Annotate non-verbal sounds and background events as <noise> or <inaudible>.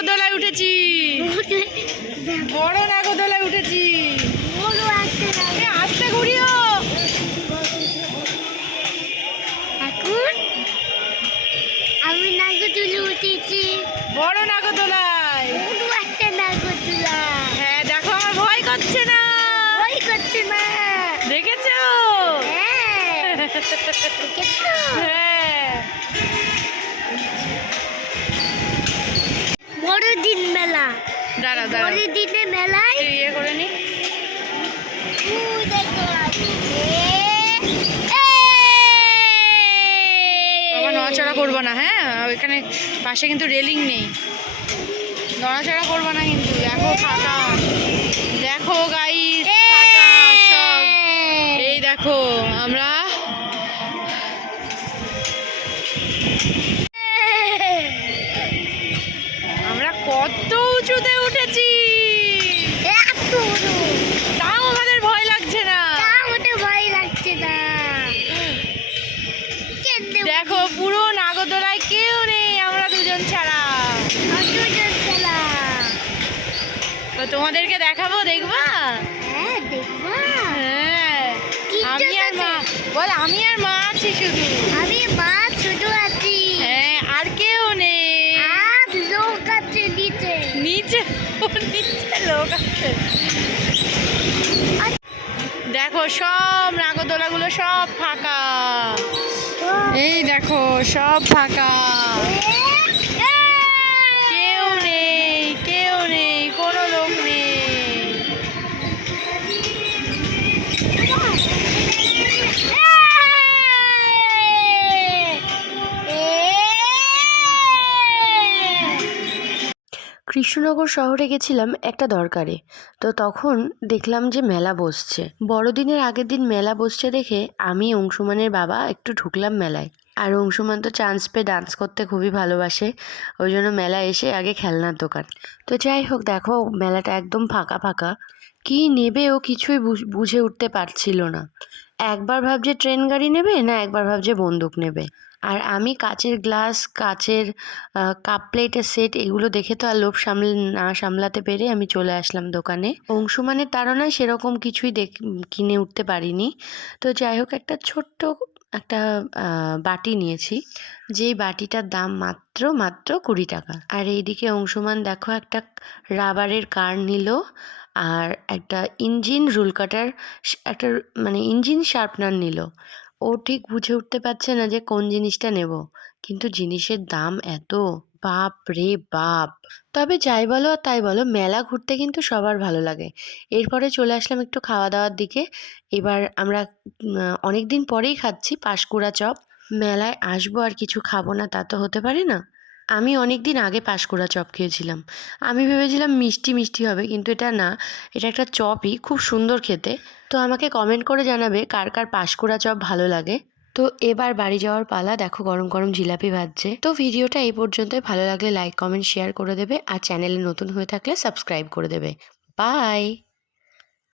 নাগরদোলায় উঠেছি। বড় নাগরদোলায় উঠেছি। আস্তে ঘুরিও এখন আমি নাগরদোলা উঠেছি। বড় নাগরদোলায়। একটা নাগরদোলা হ্যাঁ দেখো আমার ভয় করছে না। ওই করছে না। দেখেছ? হ্যাঁ। <laughs> দেখেছ? হ্যাঁ বড়দিন মেলা দাঁড়া মেলায়? ইয়ে করে নি। নড়াচড়া করব না হ্যাঁ? ওইখানে পাশে কিন্তু রেলিং নেই। নড়াচড়া করব না কিন্তু দেখো ফাঁকা। দেখো গাইস তোমাদেরকে দেখাবো দেখবা? হ্যাঁ হ্যাঁ। আমি আর মা বল আমি আর মা আছি শুধু। আমি মা ছোট আছি। হ্যাঁ আর কেউ নেই। আর লোক আছে নিচে। নিচে নিচে লোক আছে। দেখো সব নাগরদোলাগুলো সব ফাঁকা। এই দেখো সব ফাঁকা। কৃষ্ণনগর শহরে গেছিলাম একটা দরকারে। তো তখন দেখলাম যে মেলা বসছে। বড়দিনের আগের দিন মেলা বসছে দেখে আমি, অংশুমানের বাবা একটু ঢুকলাম মেলায়। আর অংশুমান তো চান্স পেয়ে ডান্স করতে খুবই ভালোবাসে। ওই জন্য মেলা এসে আগে খেলনার দোকান। তো যাই হোক, দেখো মেলাটা একদম ফাঁকা ফাঁকা। কি নেবে ও কিছুই বুঝ- উঠতে পারছিল না। একবার ভাবছে ট্রেন গাড়ি নেবে না একবার ভাবছে বন্দুক নেবে। আর আমি কাচের গ্লাস, কাচের কাপ প্লেটের সেট এগুলো দেখে তো আর লোভ সামল, না সামলাতে পেরে আমি চলে আসলাম দোকানে। অংশুমানের তাড়নায় সেরকম কিছুই দেখ, কিনে উঠতে পারিনি। তো যাই হোক, একটা ছোট্ট একটা বাটি নিয়েছি। যেই বাটিটার দাম মাত্র মাত্র কুড়ি টাকা। আর এইদিকে অংশুমান দেখো একটা রাবারের কার নিল আর একটা ইঞ্জিন রুল কাটার একটা মানে ইঞ্জিন শার্পনার নিল। ও ঠিক বুঝে উঠতে পারছে না যে কোন জিনিসটা নেব। কিন্তু জিনিসের দাম এত, বাপ রে বাপ। তবে যাই বলো আর তাই বলো, মেলা ঘুরতে কিন্তু সবার ভালো লাগে। এরপরে চলে আসলাম একটু খাওয়া দাওয়ার দিকে। এবার আমরা অনেক দিন পরেই খাচ্ছি পাঁশকুড়া চপ। মেলায় আসব আর কিছু খাব না তা তো হতে পারে না। আমি অনেক দিন আগে পাঁশকুড়া চপ খেয়েছিলাম। আমি ভেবেছিলাম মিষ্টি মিষ্টি হবে, কিন্তু এটা না। এটা একটা চপই, খুব সুন্দর খেতে। তো আমাকে কমেন্ট করে জানাবে কার কার পাঁশকুড়া চপ ভালো লাগে। তো এবার বাড়ি যাওয়ার পালা, দেখো গরম গরম জিলাপি ভাজছে। তো ভিডিওটা এই পর্যন্তই। ভালো লাগলে লাইক কমেন্ট শেয়ার করে দেবে। আর চ্যানেলে নতুন হয়ে থাকলে সাবস্ক্রাইব করে দেবে। বাই